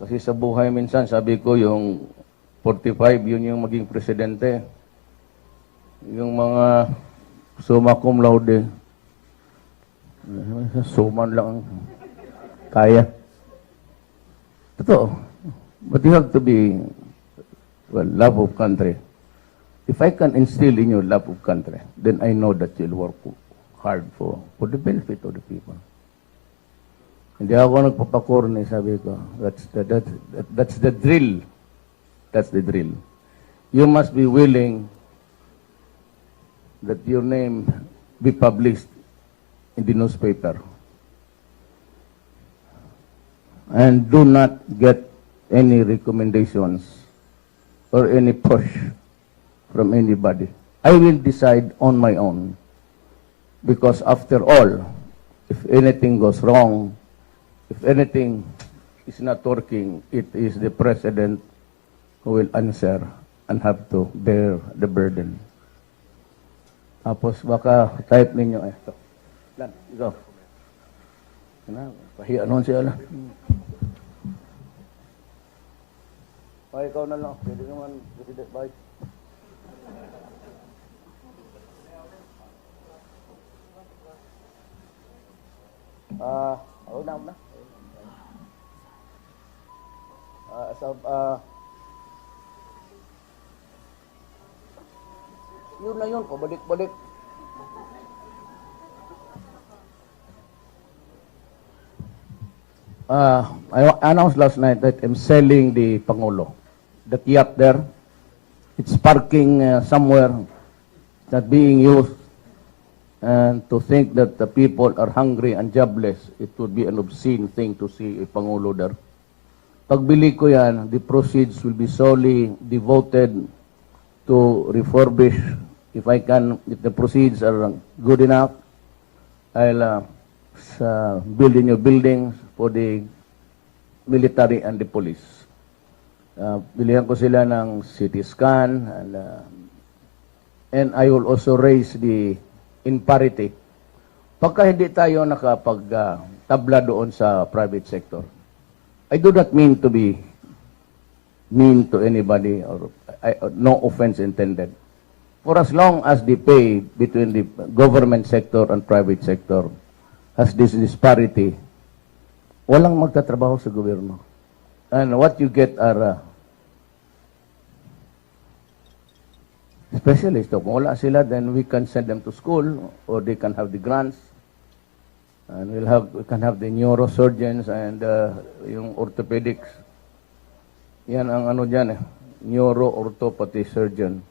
Kasi sa buhay minsan, sabi ko, yung 45, yun yung maging presidente. Yung mga summa cum laude, suman lang ang kaya. Totoo. But you have to be, well, love of country. If I can instill in you love of country, then I know that you'll work hard for the benefit of the people. Hindi ako nagpapakorne, sabi ko. That's the drill. That's the drill. You must be willing that your name be published in the newspaper. And do not get any recommendations or any push from anybody. I will decide on my own. Because after all, if anything goes wrong, if anything is not working, it is the president who will answer and have to bear the burden. Tapos baka type ninyo, ito. Lan, ikaw. Pahiya noon siya lang. Ikaw na lang. Pwede naman, President Vice. Una. Yun na yun, pabalik-balik. I announced last night that I'm selling the Pangulo. That yacht there, it's parking somewhere, not being used. And to think that the people are hungry and jobless, it would be an obscene thing to see a Pangulo there. Pagbili ko yan, the proceeds will be solely devoted to refurbish. If the proceeds are good enough, I'll build new buildings for the military and the police. Bilihan ko sila ng CT scan, and I will also raise the in parity. Pagka hindi tayo nakapagtabla doon sa private sector, I do not mean to be mean to anybody or no offense intended. For as long as the pay between the government sector and private sector has this disparity, walang magtatrabaho sa gobyerno. And what you get are specialists. Kung wala sila, then we can send them to school or they can have the grants. And we can have the neurosurgeons and yung orthopedics. Yan ang ano dyan neuro-orthopathy surgeon.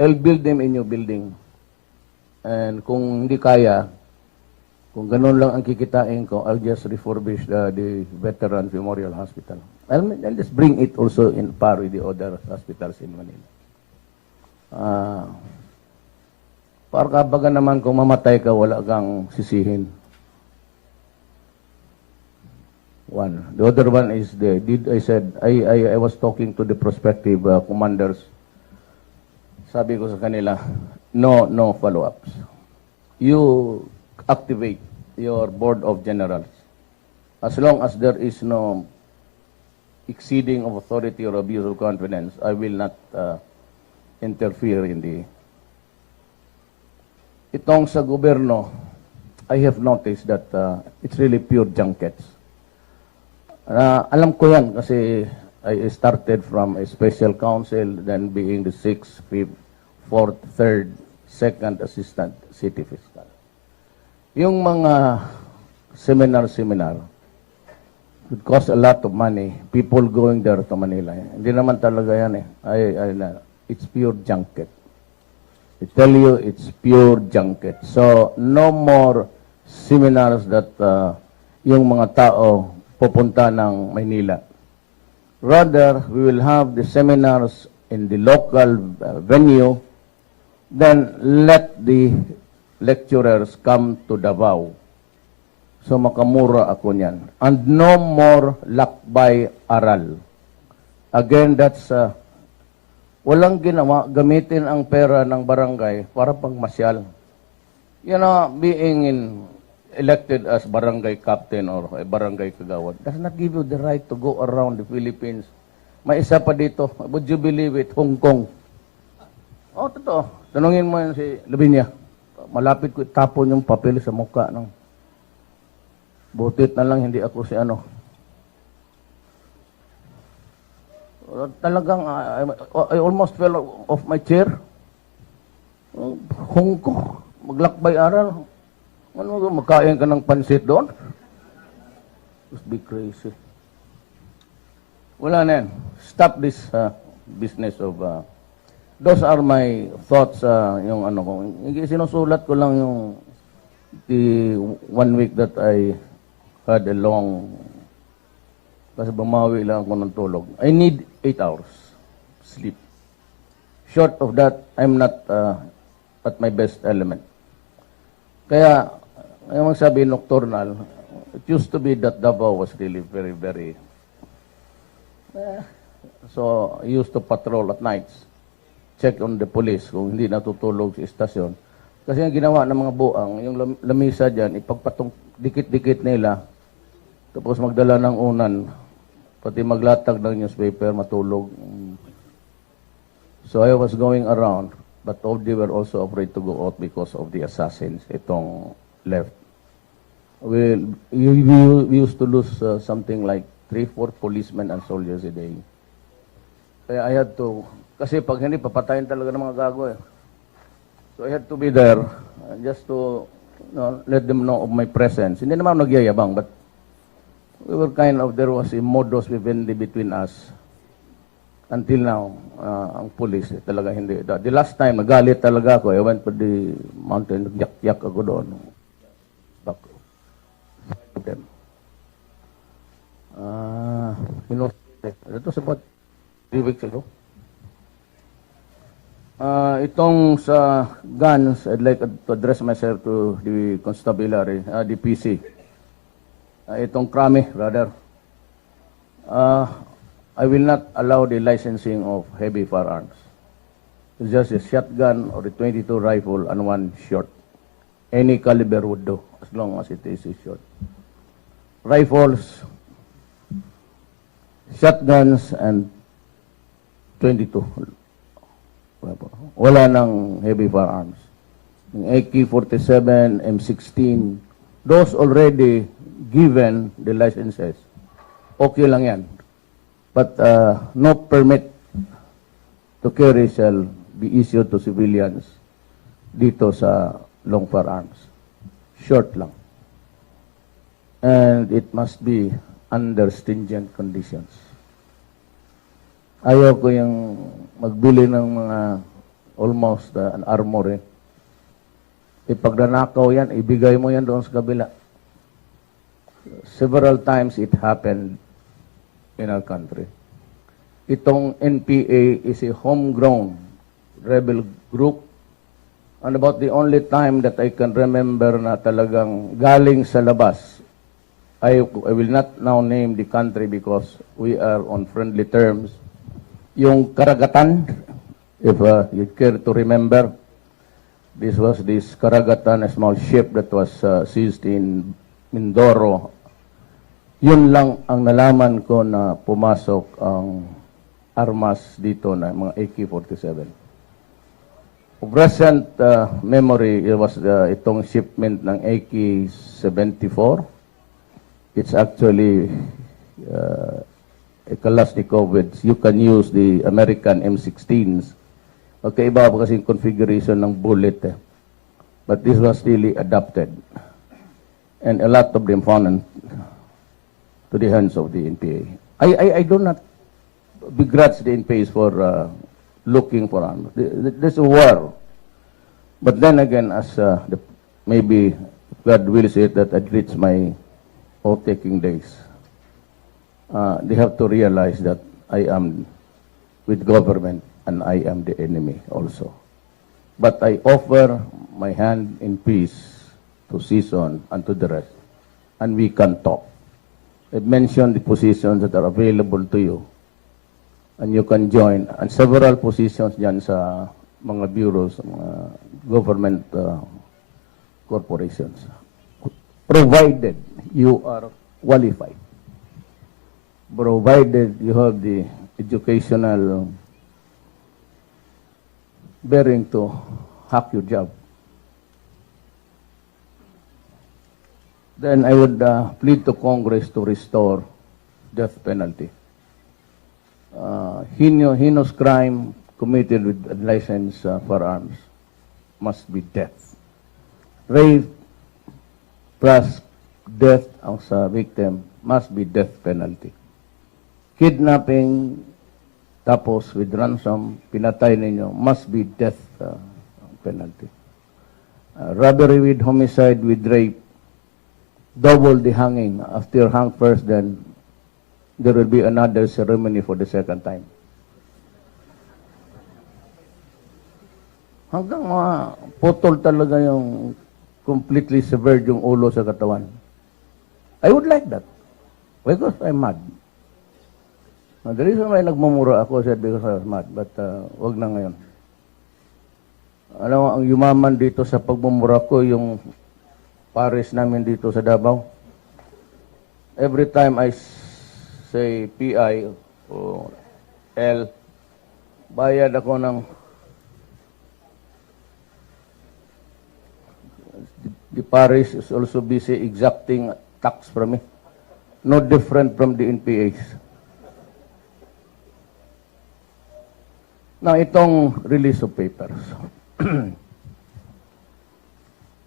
I'll build them a new building. And kung hindi kaya, kung ganun lang ang kikitain ko, I'll just refurbish the Veterans Memorial Hospital. I'll just bring it also in par with the other hospitals in Manila. Para baga naman kung mamatay ka, wala kang sisihin. One. The other one is I was talking to the prospective commanders. Sabi ko sa kanila, no follow-ups. You activate your board of generals. As long as there is no exceeding of authority or abuse of confidence, I will not interfere in the... Itong sa gobyerno, I have noticed that it's really pure junkets. Alam ko yan kasi I started from a special counsel, then being the 6th, 5th, 4th, 3rd, 2nd assistant city fiscal. Yung mga seminar would cost a lot of money. People going there to Manila. Hindi naman talaga yan it's pure junket. I tell you, it's pure junket. So, no more seminars that yung mga tao pupunta ng Maynila. Rather, we will have the seminars in the local venue, then let the lecturers come to Davao. So makamura ako niyan. And no more lakbay aral. Again, that's walang ginawa, gamitin ang pera ng barangay para pangmasyal. You know, being in elected as barangay captain or a barangay kagawad does not give you the right to go around the Philippines. May isa pa dito, would you believe it, Hong Kong. Oh, totoo. Tanungin mo yun si Lavinia. Malapit ko itapon yung papel sa mukha ng butit na lang, hindi ako si ano. Talagang, I almost fell off my chair. Hong Kong, maglakbay aral. Ano, magkain ka ng pansit doon? Must be crazy. Wala na yan. Stop this business of... those are my thoughts, yung ano ko. Sinusulat ko lang yung the 1 week that I had a long... Kasi bumawi lang ako ng tulog. I need 8 hours sleep. Short of that, I'm not at my best element. Kaya, yung sabi nocturnal, it used to be that Davao was really very, very... so, I used to patrol at nights. Check on the police kung hindi natutulog sa istasyon. Kasi ang ginawa ng mga buang, yung lamisa dyan, ipagpatong dikit-dikit nila, tapos magdala ng unan, pati maglatag ng newspaper, matulog. So I was going around, but all they were also afraid to go out because of the assassins, itong left. We used to lose something like 3-4 policemen and soldiers a day. Kaya I had to, kasi pag hindi, papatayin talaga ng mga gago eh. So I had to be there just to let them know of my presence. Hindi naman ako nagyayabang, but we were there was a modus vivendi between us. Until now, ang police talaga hindi. The last time, nagalit talaga ako. I went to the mountain, nagyak-yak ako doon. Back. Them. Ito sa about 3 weeks ago. Itong sa guns, I'd like to address myself to the constabulary, the PC. Itong Krami, rather. I will not allow the licensing of heavy firearms. It's just a shotgun or a .22 rifle and one short. Any caliber would do, as long as it is a short. Rifles, shotguns, and .22. Wala ng heavy firearms. Yung AK-47, M16, those already given the licenses. Okay lang yan. But no permit to carry shall be issued to civilians dito sa long firearms. Short lang. And it must be under stringent conditions. Ayaw ko yung magbili ng mga almost an armory. Ipag nanakaw yan, ibigay mo yan doon sa kabila. Several times it happened in our country. Itong NPA is a homegrown rebel group. And about the only time that I can remember na talagang galing sa labas, I will not now name the country because we are on friendly terms. Yung Karagatan, if you care to remember, this was this Karagatan, a small ship that was seized in Mindoro. Yun lang ang nalaman ko na pumasok ang armas dito na mga AK-47. Of recent memory, it was itong shipment ng AK-74. It's actually a Kalashnikov with, you can use the American M16s. Okay, iba pa kasi yung configuration ng bullet. But this was really adapted. And a lot of them found to the hands of the NPA. I do not begrudge the NPAs for looking for arms. There's a war. But then again, as maybe God wills it that I reach my oath-taking days, they have to realize that I am with government and I am the enemy also. But I offer my hand in peace to Season and to the rest, and we can talk. I've mentioned the positions that are available to you, and you can join, and several positions dyan sa mga bureaus, mga government corporations. provided you are qualified, provided you have the educational bearing to hack your job. Then I would plead to Congress to restore death penalty. Heinous crime committed with unlicensed firearms must be death. Rape plus death ang sa victim must be death penalty. Kidnapping tapos with ransom, pinatay ninyo, must be death penalty. Robbery with homicide with rape, double the hanging. After hang first, then there will be another ceremony for the second time. Hanggang putol talaga yung completely severed yung ulo sa katawan. I would like that. Because I'm mad. Now, the reason why nagmumura ako said because I was mad, but wag na ngayon. Alam mo, ang yumaman dito sa pagmumura ko, yung pares namin dito sa Davao. Every time I say PI o L, bayad ako ng the parish is also busy exacting tax from me. No different from the NPAs. Now, itong release of papers.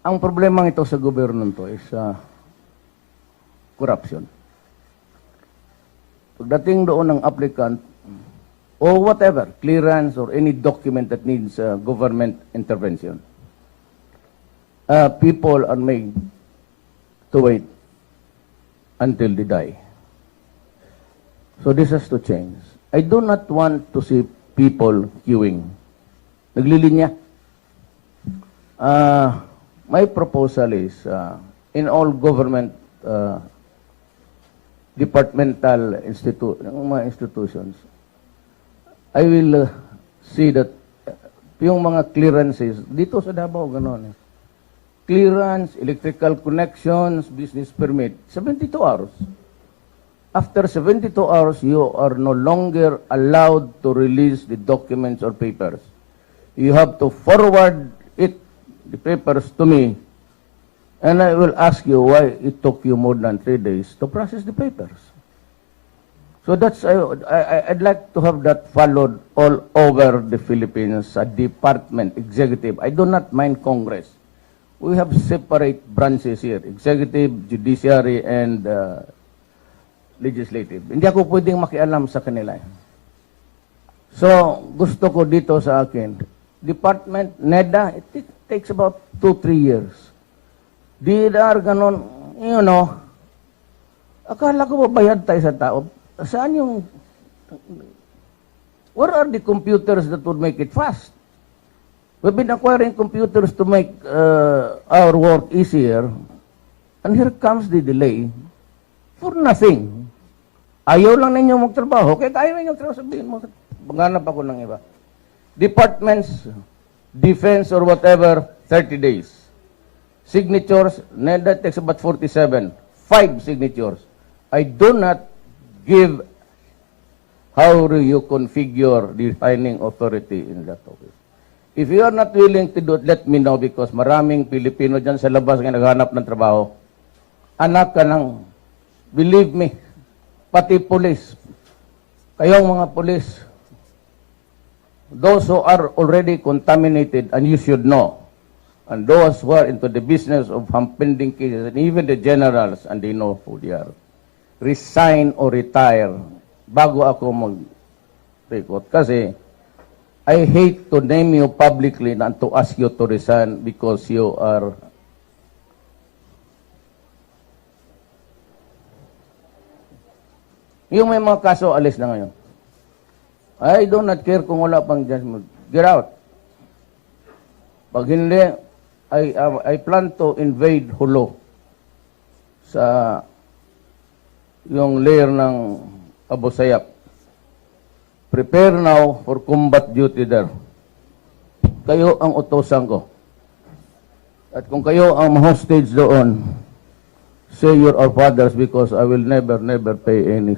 Ang problema ito sa gobyerno nito is corruption. Pagdating doon ng applicant, or whatever, clearance or any document that needs government intervention, people are made to wait until they die. So this has to change. I do not want to see people queuing. Naglilinya. My proposal is, in all government departmental institutions, I will see that yung mga clearances, dito sa Davao, gano'n. Clearance, electrical connections, business permit, 72 hours. After 72 hours, you are no longer allowed to release the documents or papers. You have to forward the papers to me, and I will ask you why it took you more than 3 days to process the papers. So that's, I'd like to have that followed all over the Philippines, a department, executive. I do not mind Congress. We have separate branches here, executive, judiciary, and legislative. Hindi ako pwedeng makialam sa kanila. So, gusto ko dito sa akin, Department, NEDA, it takes about 2-3 years. DIDAR, ganon, you know, akala ko babayad tayo sa tao. Saan yung, where are the computers that would make it fast? We've been acquiring computers to make our work easier, and here comes the delay for nothing. Ayaw lang ninyo magtrabaho, kaya ayaw ninyo magtrabaho, sabihin mo, maghanap ako ng iba. Departments, defense or whatever, 30 days. Signatures, NEDA takes about 47. 5 signatures. I do not give how you configure the signing authority in that office. If you are not willing to do it, let me know because maraming Pilipino dyan sa labas nga naghanap ng trabaho. Anak ka ng, believe me, pati police, kayong mga police, those who are already contaminated, and you should know, and those who are into the business of pending cases, and even the generals, and they know who they are, resign or retire bago ako mag-record. Kasi, I hate to name you publicly and to ask you to resign because you are yung may mga kaso, alis na ngayon. I do not care kung wala pang judgment. Get out. Pag hindi, I plan to invade Hulo sa yung layer ng Abu Sayyaf. Prepare now for combat duty there. Kayo ang utosan ko. At kung kayo ang ma-hostage doon, say you're our fathers because I will never, never pay any